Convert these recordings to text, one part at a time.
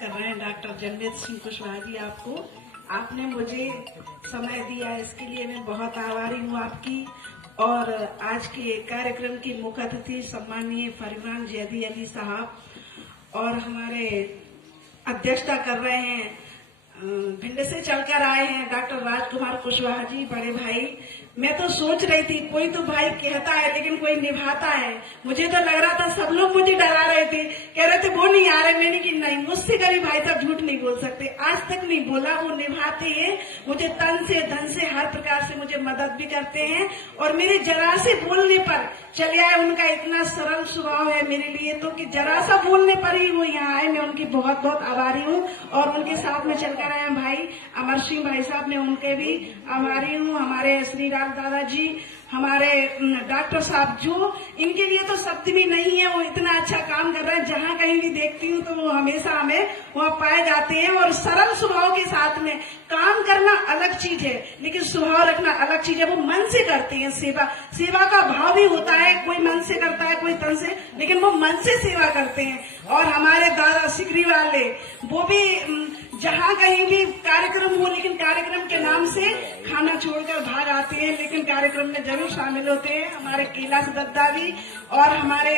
कर रहे हैं डॉक्टर जनमेद सिंह कुशवाहा जी आपको। आपने मुझे समय दिया, इसके लिए मैं बहुत आभारी हूँ आपकी। और आज के कार्यक्रम की मुख्य अतिथि सम्मानीय फरीमान जैदी अली साहब और हमारे अध्यक्षता कर रहे हैं भिंड से चलकर आए हैं डॉक्टर राजकुमार कुशवाहा जी, बड़े भाई। मैं तो सोच रही थी कोई तो भाई कहता है लेकिन कोई निभाता है। मुझे तो लग रहा था सब लोग मुझे डरा रहे थे, कह रहे थे वो नहीं आ रहे। मैंने कि नहीं, मुझसे कभी भाई साहब झूठ नहीं बोल सकते, आज तक नहीं बोला। वो निभाते हैं, मुझे तन से धन से हर प्रकार से मुझे मदद भी करते हैं। और मेरे जरा से बोलने पर चले आए, उनका इतना सरल स्वभाव है मेरे लिए तो कि जरा सा बोलने पर ही वो यहाँ आए। मैं उनकी बहुत बहुत आभारी हूँ। और उनके साथ में चलकर आए भाई अमर सिंह भाई साहब, मैं उनके भी आभारी हूँ। हमारे श्री राम दादाजी, हमारे डॉक्टर साहब, जो इनके लिए तो शब्द भी नहीं है, वो इतना अच्छा काम कर रहे हैं। जहाँ कहीं भी देखती हूँ तो वो हमेशा हमें वहाँ पाए जाते हैं। और सरल स्वभाव के साथ में काम करना अलग चीज है, लेकिन स्वभाव रखना अलग चीज है। वो मन से करते हैं सेवा, सेवा का भाव भी होता है। कोई मन से करता है, कोई तन से, लेकिन वो मन से सेवा करते हैं। और हमारे दादा सिकरी वाले, वो भी जहाँ कहीं भी कार्यक्रम हो, लेकिन कार्यक्रम के नाम से खाना छोड़कर भाग आते हैं, लेकिन कार्यक्रम में जरूर शामिल होते हैं। हमारे कैलाश दत्ता भी और हमारे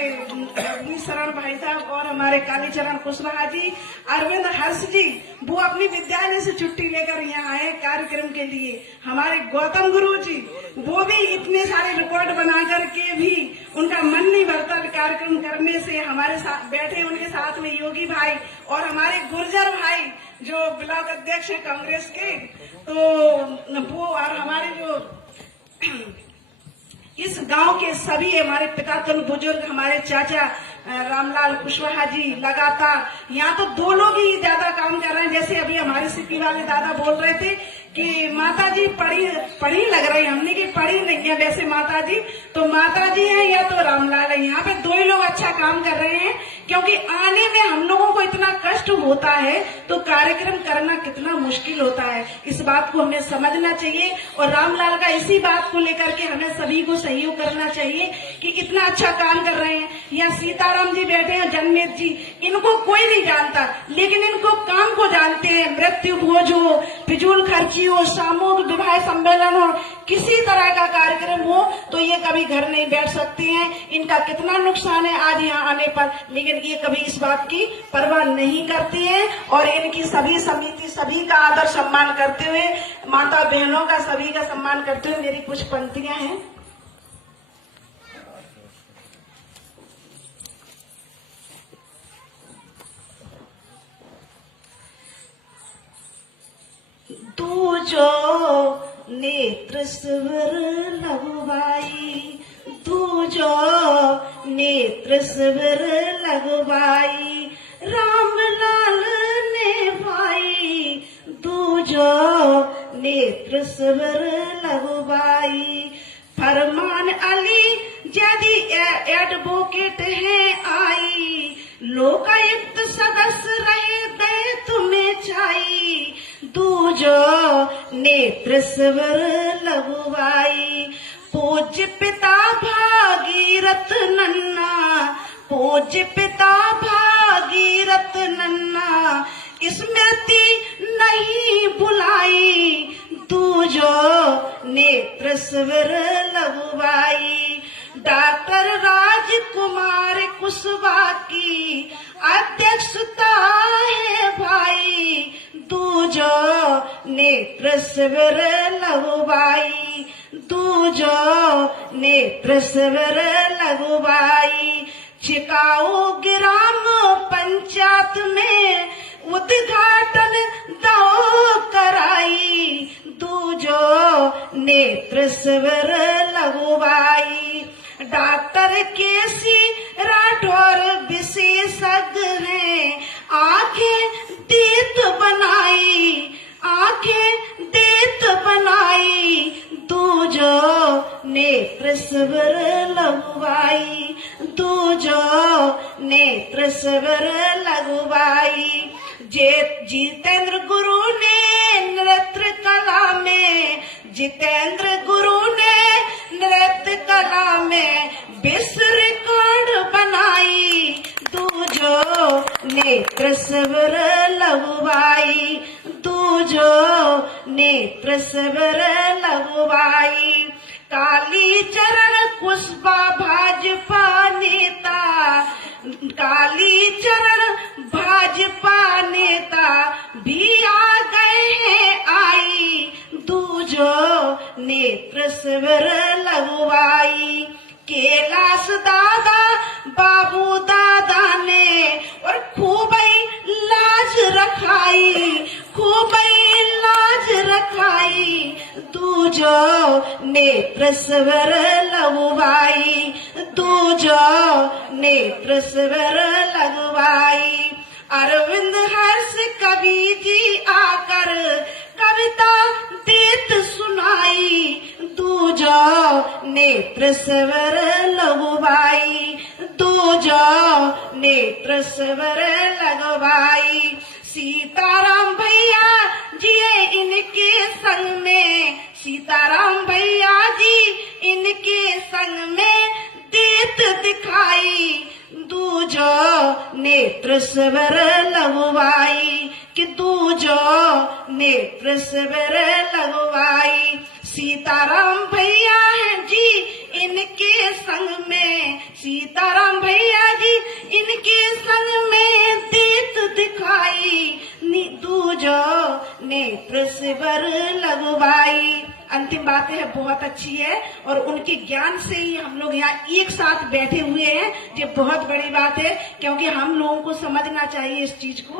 शरण भाई साहब और हमारे कालीचरण कुशवाहा जी, अरविंद हर्ष जी, वो अपनी विद्यालय से छुट्टी लेकर यहाँ आए कार्यक्रम के लिए। हमारे गौतम गुरु जी, वो भी इतने सारे रिकॉर्ड बना करके भी उनका मन नहीं भरता कार्यक्रम करने से। हमारे साथ बैठे उनके साथ में योगी भाई और हमारे गुर्जर भाई जो ब्लॉक अध्यक्ष है कांग्रेस के, तो वो और हमारे जो इस गांव के सभी हमारे पितातुल बुजुर्ग, हमारे चाचा रामलाल कुशवाहा जी, लगातार यहाँ तो दो लोग ही ज्यादा काम कर रहे हैं। जैसे अभी हमारे सिटी वाले दादा बोल रहे थे कि माता जी पढ़ी लग रही है, हमने की पढ़ी नहीं है वैसे माता जी, तो माता जी है या तो रामलाल है। यहाँ पे दो ही लोग अच्छा काम कर रहे हैं, क्योंकि आने में हम लोगों को इतना कष्ट होता है तो कार्यक्रम करना कितना मुश्किल होता है, इस बात को हमें समझना चाहिए। और रामलाल का इसी बात को लेकर के हमें सभी को सहयोग करना चाहिए कि इतना अच्छा काम कर रहे हैं। यहाँ सीताराम जी बैठे हैं, जनमेद जी, इनको कोई नहीं जानता, लेकिन इनको काम को जानते हैं। मृत्यु भोज हो, फिजूल खर्ची हो, सामूहिक विवाह सम्मेलन हो, किसी तरह का कार्यक्रम हो तो ये कभी घर नहीं बैठ सकते हैं। इनका कितना नुकसान है आज यहाँ आने पर, लेकिन ये कभी इस बात की परवाह नहीं करती है। और इनकी सभी समिति, सभी का आदर सम्मान करते हुए, माता बहनों का सभी का सम्मान करते हुए मेरी कुछ पंक्तियां हैं। तू जो नेत्र स्वर लगवाई, तू जो नेत्र स्वर लगवाई, रामलाल ने भाई, तू जो नेत्र स्वर लगवाई। फरमान अली जैदी एडवोकेट है आई, लोकायुक्त सदस्य रहे दे तुम्हें चाहिए, तू जो नेत्र स्वर लगवाई। पूज्य पिता भागीरथ नन्ना, पूज्य पिता भागीरथ नन्ना, स्मृति नहीं भुलाई, तू जो नेत्र स्वर लगवाई। डॉक्टर राजकुमार कुशवाहा की अध्यक्षता है भाई, तू जो नेत्र स्वर लगवाई, तू जो नेत्र स्वर लगवाई। छिकाऊ ग्राम पंचायत में उद्घाटन दो कराई, तू जो नेत्र स्वर लगवाई। डॉक्टर केसी राठौर विशेषज्ञ हैं, आंखें देत बनाई, आंखें देत बनाई, तू जो नेत्र स्वर लगवाई, तू जो नेत्र स्वर लगवाई। जितेंद्र गुरु ने नृत्य कला में, जितेंद्र गुरु ने नृत्य कला में विश्व रिकॉर्ड बनाई, तू जो नेत्र स्वर लगवाई, दूजो नेत्र सवर लगवाई। काली चरण कुशबा भाजपा नेता, काली चरण भाजपा नेता भी आ गए हैं आई, दूजो नेत्र सवर लगवाई। कैलाश दादा बाबू दादा ने और खूब लाज रखाई, खूब लाज रखाई, दूजो नेत्र सवर लगवाई, दूजो नेत्र सवर लगवाई। अरविंद हर्ष कवि जी आकर कविता देत सुनाई, दूजो नेत्र सवर लगवाई, दूजो नेत्र सवर लगवाई। सीताराम भैया जी इनके संग में, सीताराम भैया जी इनके संग में देत दिखाई, दूजो नेत्र सवर लगवाई, कि दूजो नेत्र सवर लगवाई। सीताराम भैया हैं जी इनके संग में, सीताराम भैया जी इनके संग में देत दिखाई, दूजो नेत्र सवर लगवाई। अंतिम बातें है बहुत अच्छी है और उनके ज्ञान से ही हम लोग यहाँ एक साथ बैठे हुए हैं, ये बहुत बड़ी बात है, क्योंकि हम लोगों को समझना चाहिए इस चीज को।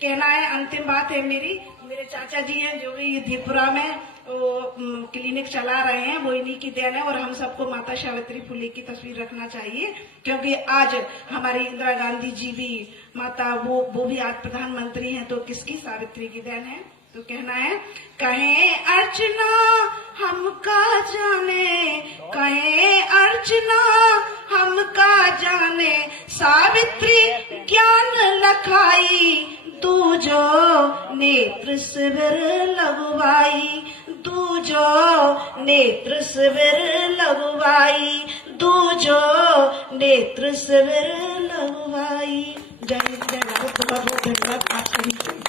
कहना है, अंतिम बात है मेरे चाचा जी हैं जो भी त्रिपुरा में वो क्लिनिक चला रहे हैं, वो इन्हीं की देन है और हम सबको माता सावित्री फुले की तस्वीर रखना चाहिए, क्योंकि आज हमारी इंदिरा गांधी जी भी माता वो भी आज प्रधानमंत्री हैं, तो किसकी? सावित्री की देन है। तो कहना है, कहें अर्चना हमका जाने, कहें अर्चना हमका जाने, सावित्री ज्ञान लखाई, दूजो नेत्र सवर लगवाई, दूजो नेत्र सवर लगवाई, दूजो नेत्र सवर लगवाई। जय जय भारत, बहुत बहुत धन्यवाद। आज